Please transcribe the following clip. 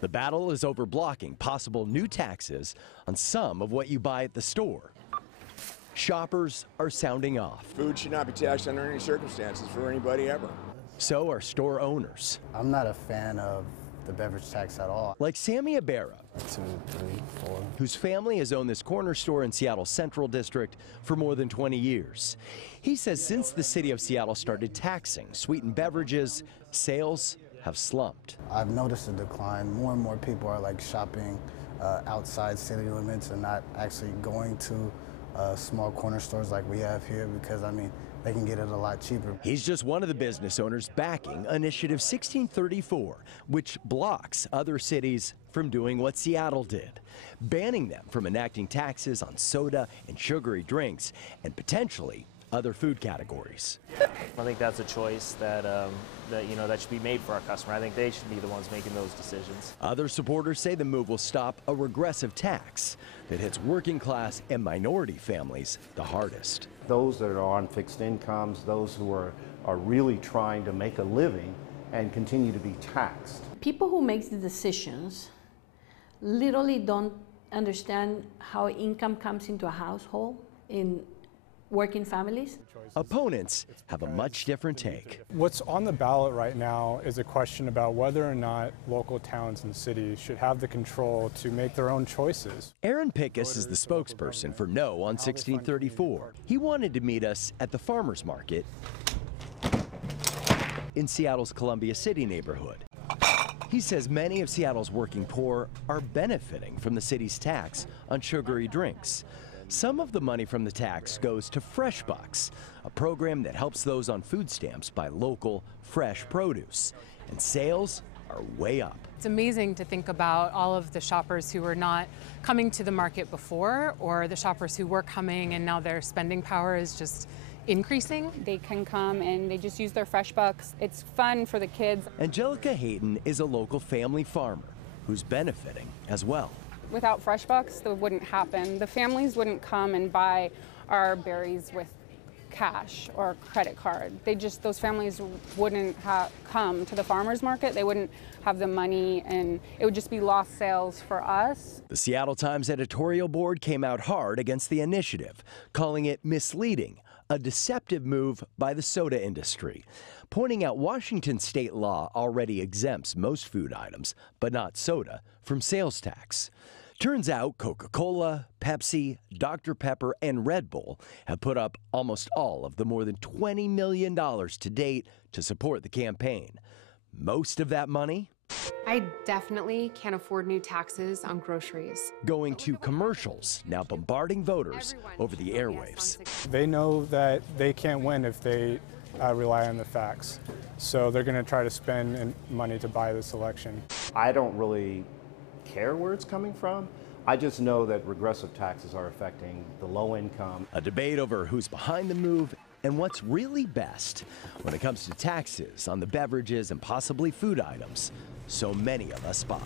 The battle is over blocking possible new taxes on some of what you buy at the store. Shoppers are sounding off. Food should not be taxed under any circumstances for anybody ever. So are store owners. I'm not a fan of the beverage tax at all. Like Sammy Ibarra, 2, 3, 4. whose family has owned this corner store in Seattle's Central District for more than 20 years. He says since the city of Seattle started taxing sweetened beverages, sales have slumped. I've noticed a decline. More and more people are like shopping outside city limits and not actually going to small corner stores like we have here because, I mean, they can get it a lot cheaper. He's just one of the business owners backing Initiative 1634, which blocks other cities from doing what Seattle did, banning them from enacting taxes on soda and sugary drinks and potentially other food categories. I think that's a choice that that should be made for our customer. I think they should be the ones making those decisions. Other supporters say the move will stop a regressive tax that hits working class and minority families the hardest. Those that are on fixed incomes, those who are really trying to make a living and continue to be taxed. People who make the decisions literally don't understand how income comes into a household in working families. Opponents have a much different take. What's on the ballot right now is a question about whether or not local towns and cities should have the control to make their own choices. Aaron Pickus is the spokesperson for No on 1634. He wanted to meet us at the farmers market in Seattle's Columbia City neighborhood. He says many of Seattle's working poor are benefiting from the city's tax on sugary drinks. Some of the money from the tax goes to Fresh Bucks, a program that helps those on food stamps buy local, fresh produce. And sales are way up. It's amazing to think about all of the shoppers who were not coming to the market before, or the shoppers who were coming and now their spending power is just increasing. They can come and they just use their Fresh Bucks. It's fun for the kids. Angelica Hayden is a local family farmer who's benefiting as well. Without Fresh Bucks, that wouldn't happen. The families wouldn't come and buy our berries with cash or credit card. Those families wouldn't come to the farmers market. They wouldn't have the money, and it would just be lost sales for us. The Seattle Times editorial board came out hard against the initiative, calling it misleading, a deceptive move by the soda industry, pointing out Washington state law already exempts most food items, but not soda, from sales tax. Turns out Coca-Cola, Pepsi, Dr. Pepper, and Red Bull have put up almost all of the more than $20 million to date to support the campaign. Most of that money I definitely can't afford new taxes on groceries. going to commercials, now bombarding voters over the airwaves. They know that they can't win if they rely on the facts. So they're going to try to spend money to buy this election. I don't really care where it's coming from. I just know that regressive taxes are affecting the low income. A debate over who's behind the move and what's really best when it comes to taxes on the beverages and possibly food items so many of us buy.